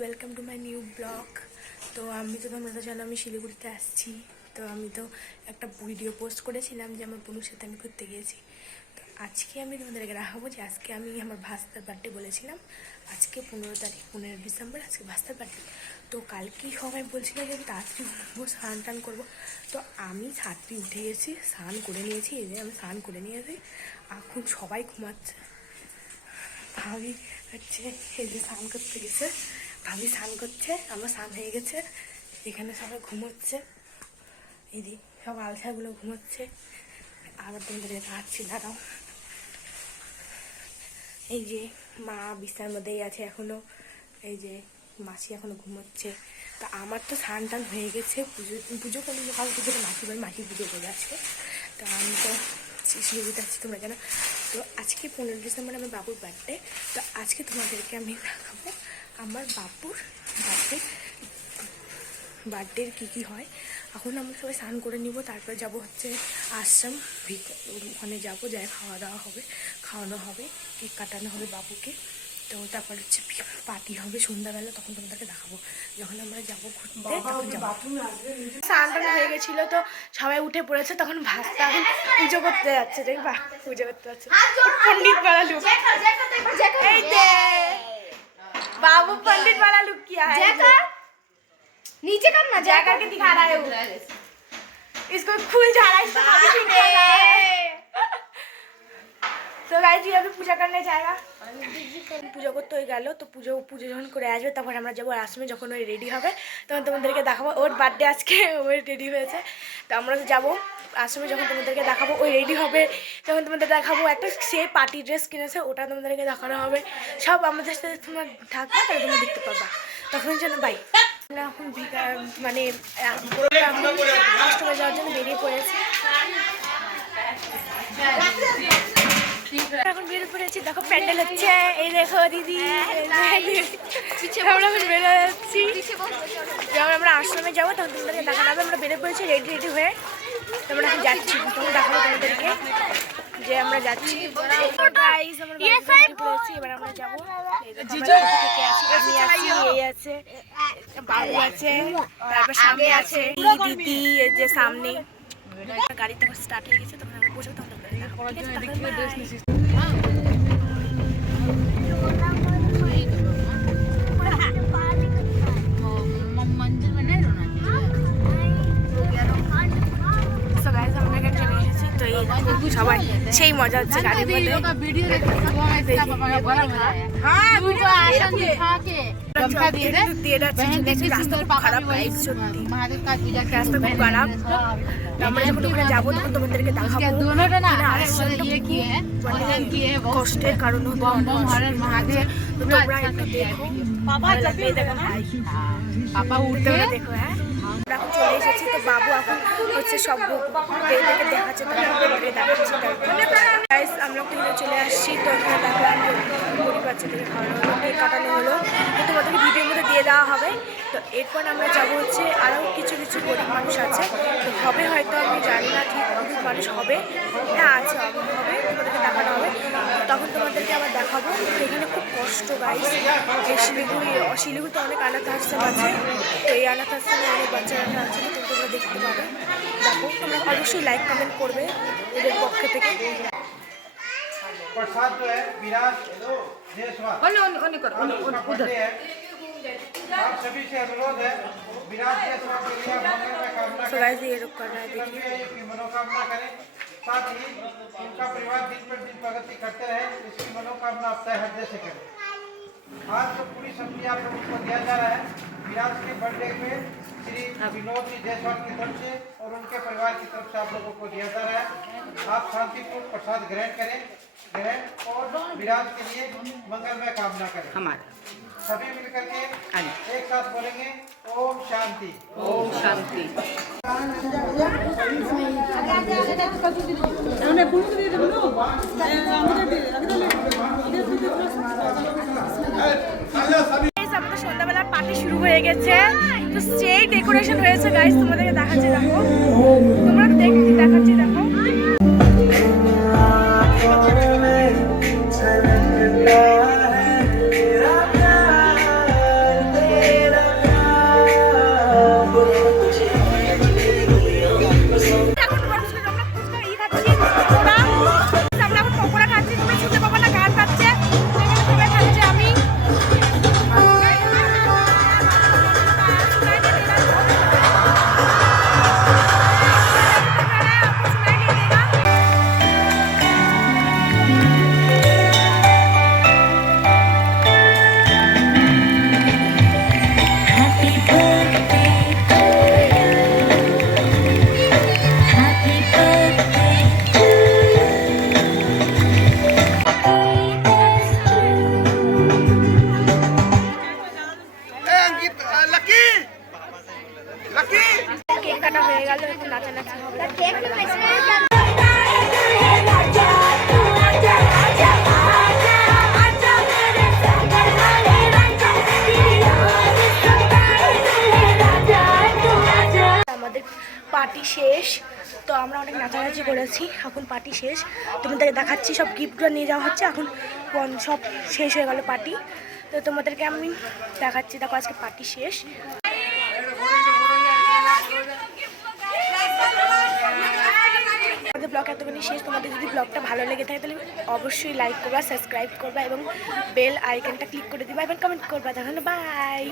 Welcome to my new blog. তো আমি তো তোমরা জানো আমি শিলিগুড়িতে আসছি। তো আমি তো একটা ভিডিও পোস্ট করেছিলাম যে আমার বোনের সাথে আমি ঘুরতে গিয়েছি। তো আজকে আমি তোমাদেরকে দেখাবো যে আজকে আমি আমার ভাস্তার বার্থডে বলেছিলাম, আজকে 15 ডিসেম্বর, আজকে ভাস্তার বার্থডে। তো কালকেই সবাই বলছিল যে আমি তাড়াতাড়ি উঠবো, স্নান টান করবো। তো আমি তাড়াতাড়ি উঠে গেছি, স্নান করে নিয়েছি। এই যে আমি স্নান করে নিয়েছি, এখন সবাই ঘুমাচ্ছে। ভাবি হচ্ছে এই যে স্নান করতে গেছে, ভাবি স্নান করছে, আমার স্নান হয়ে গেছে, এখানে সবাই ঘুমোচ্ছে। এই যে সব আলসাগুলো ঘুমোচ্ছে। আবার তোমাদের দেখাচ্ছি, দাঁড়াও। এই যে মা বিছানার মধ্যেই আছে এখনো, এই যে মাসি এখনো ঘুমোচ্ছে। তা আমার তো স্নান টান হয়ে গেছে, পুজো করলে কাল পুজোটা মাসি পুজো করে আসবে। তো আমি তো শিলিগুড়িতে আছি, তোমরা জানো। তো আজকে 15 ডিসেম্বর আমার বাবুর বার্থডে। তো আজকে তোমাদেরকে আমি দেখাবো আমার বাবুর বার্থডের কী হয়। এখন আমরা সবাই স্নান করে নিব, তারপরে যাব হচ্ছে আশ্রম, ওখানে যাবো, যাই খাওয়ানো হবে, কেক কাটানো হবে বাবুকে। তো তারপর হচ্ছে পার্টি হবে সন্ধ্যাবেলা, তখন তোমাদেরকে দেখাবো যখন আমরা যাবো ঘুরতে। স্নান টান হয়ে গেছিলো, তো সবাই উঠে পড়েছে, তখন ভাস্তা এখন পুজো করতে যাচ্ছে। পুজো করতে যাচ্ছে पंडित वाला लुक, बाबू पंडित वाला लुक किया है। नीचे करना, जय करके दिखा रहा है वो, इसको खुल जा रहा है, इसको तो गाइस ये अभी पूजा करने जाएगा। पूजा করতে হয়ে গেল। তো পুজো যখন করে আসবে তখন আমরা যাবো আশ্রমে। যখন ওই রেডি হবে তখন তোমাদেরকে দেখাবো। ওর বার্থডে আজকে, ওই রেডি হয়েছে। তো আমরা যাবো আশ্রমে, যখন তোমাদেরকে দেখাবো ওই রেডি হবে, তখন তোমাদের দেখাবো। একটা সে পার্টি ড্রেস কিনেছে, ওটা তোমাদেরকে দেখানো হবে। সব আমাদের সাথে তোমরা থাকবে, তাহলে তোমরা দেখতে পাবা। তখন যেন বাই আমরা এখন মানে অষ্টমে যাওয়ার জন্য বেরিয়ে পড়েছি। এখন বেরিয়ে পড়েছি, দেখো প্যান্ডেল হচ্ছে, এই দেখো দিদি, আমরা এখন বেরো যাচ্ছি। যখন আমরা আশ্রমে যাবো তখন তোমাদেরকে দেখানো হবে। আমরা বেরিয়ে পড়েছি রেডি হয়ে, তোমরা এখন যাচ্ছি, তখন দেখাবো তোমাদেরকে যে আমরা যাচ্ছি। এবার আমরা যাবো, আমি আছি, এই আছে, বাবু আছে, তারপর সামনে আছে দিদি, এই যে সামনে গাড়ি তখন স্টার্ট হয়ে গেছে। তখন আমরা বসে তখন সবাই সেই মজা হচ্ছে গাড়ির মধ্যে। আমরা যখন ওখানে যাবো তখন তোমাদেরকে দেখাবো। কষ্টের কারণ তোমরা একটু দেখো, পাপা উঠতে দেখো। হ্যাঁ, আমরা এখন চলে এসেছি। তো বাবু এখন হচ্ছে সব দেখাচ্ছে, আমরা ওখানে চলে আসছি। তো ওখানে দেখলাম গরিব বাচ্চাদেরকে খাওয়ানো হলো, কেক কাটানো হলো, তো তোমাদেরকে ভিডিওর মধ্যে দিয়ে দেওয়া হবে। তো এরপর আমরা যাবো হচ্ছে আরও কিছু গরিব মানুষ আছে, তো হবে হয়তো, আমি জানি না ঠিক গরিব মানুষ হবে, হ্যাঁ আছে, হবে, তোমাদেরকে দেখানো হবে। তখন তোমাদেরকে আবার দেখাবো। এখানে খুব কষ্ট গাইস, এই শিলিগুড়িতে অনেক অনাথ আশ্রম আছে। তো এই অনাথ আশ্রমে অনেক বাচ্চারা আছে, তো তোমরা দেখতে পাবে। দেখো, তোমরা অবশ্যই লাইক কমেন্ট করবে এদের পক্ষ থেকে। प्रसाद जो है विराज उधर आप सभी से अनुरोध है, विराज जयसवाल के लिए मंगल में कामना की मनोकामना करें, साथ ही इनका परिवार दिन पर दिन प्रगति करते रहे, इसकी मनोकामना आप तय हृदय से करें। आज जो पूरी सब्जी आप लोगों को दिया जा रहा है विराज के बर्थडे पे श्री विनोद जी जायसवाल की तरफ से और उनके परिवार की तरफ से आप लोगों को दिया जा रहा है। आप शांतिपूर्ण प्रसाद ग्रहण करें और विराज के लिए मंगलमय कामना करें। हमारा सभी मिलकर के एक साथ बोलेंगे, ओम शांति। ओम शांति। সন্ধ্যাবেলার পার্টি শুরু হয়ে গেছে। তো সেই ডেকোরেশন হয়েছে গাইস, তোমাদেরকে দেখাচ্ছি, দেখো, তোমরা দেখাচ্ছি, দেখো। लकी लकी কেক কাটা হয়ে গেল, একটু নাচানাচি হবে। আমাদের পার্টি শেষ, তো আমরা অনেক নাচানাচি করেছি, এখন পার্টি শেষ। তোমাদেরকে দেখাচ্ছি, সব গিফটগুলো নিয়ে যাওয়া হচ্ছে, এখন সব শেষ হয়ে গেল পার্টি। তো তোমাদেরকে আমি দেখাচ্ছি, দেখো আজকে পার্টি শেষ। আমাদের ব্লগ এতখানি শেষ। তোমাদের যদি ব্লগটা ভালো লেগে থাকে তাহলে অবশ্যই লাইক করবা, সাবস্ক্রাইব করবা এবং বেল আইকনটা ক্লিক করে দিবা এবং কমেন্ট করবা। তাহলে বাই।